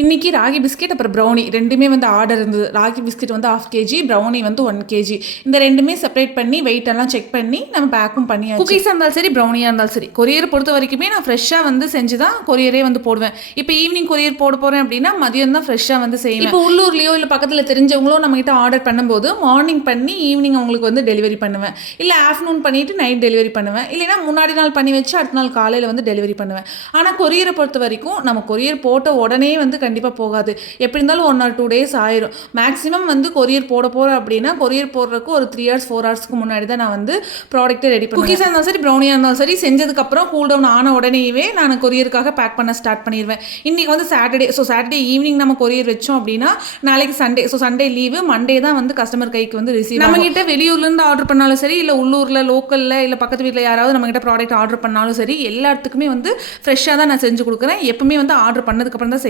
இன்றைக்கி ராகி பிஸ்கெட் அப்புறம் ப்ரௌனி ரெண்டுமே வந்து ஆர்டர் இருந்தது. ராகி பிஸ்கெட் வந்து 1/2 kg, ப்ரௌனி வந்து 1 kg. இந்த ரெண்டுமே செப்பரேட் பண்ணி வெயிட் எல்லாம் செக் பண்ணி நம்ம பேக்கும் பண்ணியாச்சு. குக்கீஸாக இருந்தாலும் சரி, ப்ரௌனியாக இருந்தாலும் சரி, கொரியர் பொறுத்த வரைக்குமே நான் ஃப்ரெஷ்ஷாக வந்து செஞ்சு தான் கொரியரே வந்து போடுவேன். இப்போ ஈவினிங் கொரியர் போட போகிறேன் அப்படின்னா மதியம் தான் ஃப்ரெஷ்ஷாக வந்து செய்வேன். இப்போ உள்ளூர்லேயோ இல்லை பக்கத்தில் தெரிஞ்சவங்களோ நம்மகிட்ட ஆர்டர் பண்ணும்போது மார்னிங் பண்ணி ஈவினிங் அவங்களுக்கு வந்து டெலிவரி பண்ணுவேன். இல்லை ஆஃப்டர்நூன் பண்ணிவிட்டு நைட் டெலிவரி பண்ணுவேன். இல்லைனா முன்னாடி நாள் பண்ணி வச்சு அடுத்த நாள் காலையில் வந்து டெலிவரி பண்ணுவேன். ஆனால் கொரியரை பொறுத்த வரைக்கும் நம்ம கொரியர் போட்ட உடனே வந்து கண்டிப்பாக போகாது. எப்படி இருந்தாலும் 1 or 2 days ஆயிரும். மேக்ஸிமம் வந்து கொரியர் போட போகிறேன் அப்படின்னா கொரியர் போடுறதுக்கு ஒரு 3 hours 4 ஹவர்ஸ்க்கு முன்னாடி தான் நான் வந்து ப்ராடக்ட்டை ரெடி பண்ணுவேன். குக்கீஸாக இருந்தாலும் சரி, ப்ரௌனியாக இருந்தாலும் சரி, செஞ்சதுக்கப்புறம் கூல் டவுன் ஆன உடனேயே நான் கொரியருக்காக பேக் பண்ண ஸ்டார்ட் பண்ணிடுவேன். இன்றைக்கி வந்து சாட்டர்டே. ஸோ சாட்டர்டே ஈவினிங் நம்ம கொரியர் வச்சோம் அப்படின்னா நாளைக்கு Sunday. So Sunday leave, Monday தான் வந்து கஸ்டமர் கைக்கு வந்து ரிசீவ். நம்மகிட்ட வெளியூர்லேருந்து ஆர்டர் பண்ணாலும் சரி, இல்லை உள்ளூரில் லோக்கலில் இல்லை பக்கத்து வீட்டில் யாராவது நம்மகிட்ட ப்ராடக்ட் ஆர்டர் பண்ணாலும் சரி, எல்லாத்துக்குமே வந்து ஃப்ரெஷ்ஷாக தான் நான் செஞ்சு கொடுக்குறேன். எப்பவுமே வந்து ஆர்டர் பண்ணதுக்கப்புறம் தான்